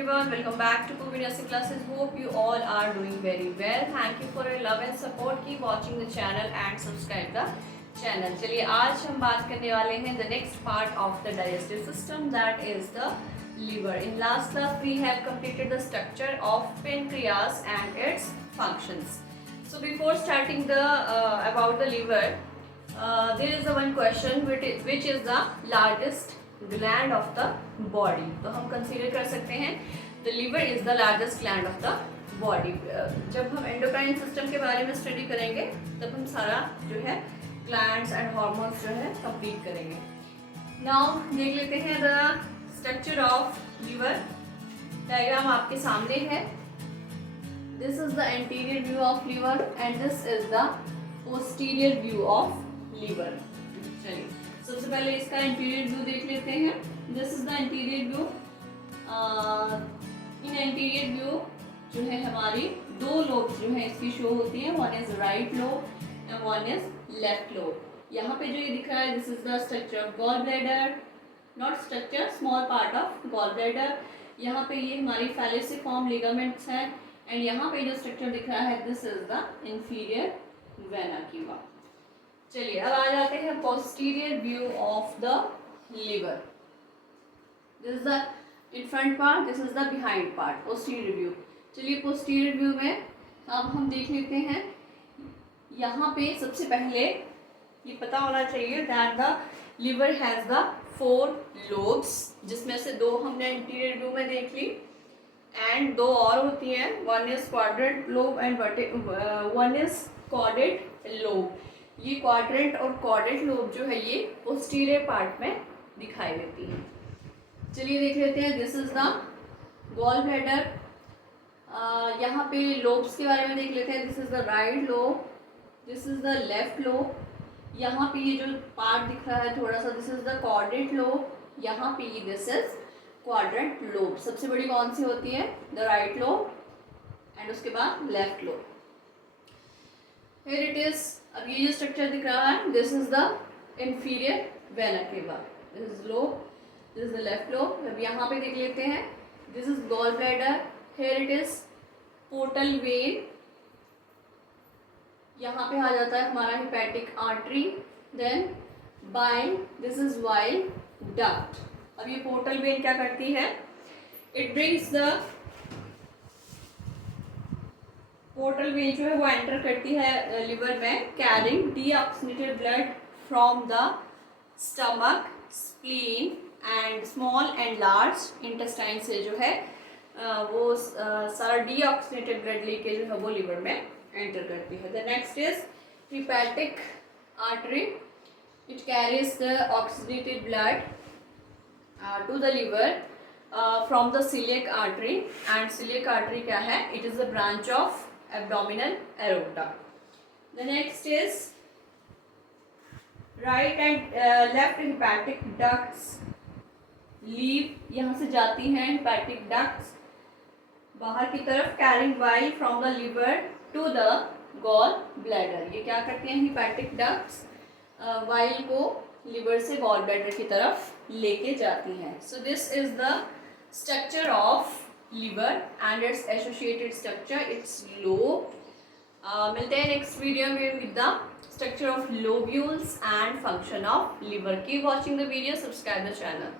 everyone, welcome back to Kubi Nursing Classes. Hope you all are doing very well. Thank you for your love and support. Keep watching the channel and subscribe the channel. चलिए आज हम बात करने वाले हैं the next part of the digestive system, that is the liver. In last class we have completed the structure of pancreas and its functions. So before starting the about the liver, there is a one question which is the largest gland of the body. तो हम consider कर सकते हैं the liver is the largest gland of the body. जब हम endocrine system के बारे में स्टडी करेंगे तब हम सारा जो है ग्लैंड्स एंड हार्मोन्स जो है कंप्लीट करेंगे. नाउ देख लेते हैं the structure of liver. Diagram आपके सामने है. This is the anterior view of liver and this is the posterior view of liver. चलिए सबसे पहले इसका इंटीरियर व्यू देख लेते हैं. This is the interior view. In interior view जो है हमारी दो लोब जो है इसकी शो होती है. One is right lobe and one is left lobe. यहाँ पे जो ये दिख रहा है this is the structure of gall bladder, not structure, small part of gall bladder. यहाँ पे ये हमारी फैलेसिफॉर्म लिगामेंट्स हैं एंड यहाँ पे जो स्ट्रक्चर दिख रहा है this is the inferior vena केवा. चलिए अब आ जाते हैं posterior view of the liver. This is the in front part, this is the behind part, posterior view. चलिए पोस्टीरियर व्यू में अब हम देख लेते हैं. यहाँ पे सबसे पहले ये पता होना चाहिए that the liver has the 4 lobes, जिसमें से 2 हमने इंटीरियर व्यू में देख ली एंड 2 और होती हैं. One is quadrant lobe and one is chordate lobe. ये क्वाड्रेंट और कॉर्डेट लोब जो है ये पोस्टीरियर पार्ट में दिखाई देती है. चलिए देख लेते हैं. This is the gall bladder. यहाँ पे लोब्स के बारे में देख लेते हैं. This is the right lobe, this is the left lobe. यहाँ पे ये जो पार्ट दिख रहा है थोड़ा सा, this is the chordate lobe. यहाँ पे ये दिस इज क्वाड्रेंट लोब. सबसे बड़ी कौन सी होती है? द राइट लोब एंड उसके बाद left lobe. Here it is. अब ये जो स्ट्रक्चर दिख रहा है this is the inferior vena cava. This is lobe, this is the left lobe. अब यहाँ पे देख लेते हैं. This is gall bladder. Here it is portal vein. यहाँ पे आ जाता है हमारा hepatic artery. Then bile, this is bile duct. अब ये पोर्टल वेन क्या करती है? It brings the portal vein जो है वो एंटर करती है लिवर में carrying deoxygenated blood from the stomach, spleen and small and large intestine से जो है वो सारा डीऑक्सीनेटेड ब्लड लेके जो है वो लिवर में एंटर करती है. The next is hepatic artery. It carries the oxygenated blood to the liver from the celiac artery. And celiac artery क्या है? It is the branch of abdominal aorta. The next is right and left hepatic ducts leave. यहाँ से जाती हैं hepatic ducts बाहर की तरफ carrying bile from the liver to the gall bladder. ये क्या करते हैं hepatic ducts? bile को liver से gall bladder की तरफ लेके जाती हैं. So this is the structure of liver and its associated structure, its lobe. मिलते हैं नेक्स्ट वीडियो में with the structure of lobules and function of liver. Keep watching the video, subscribe the channel.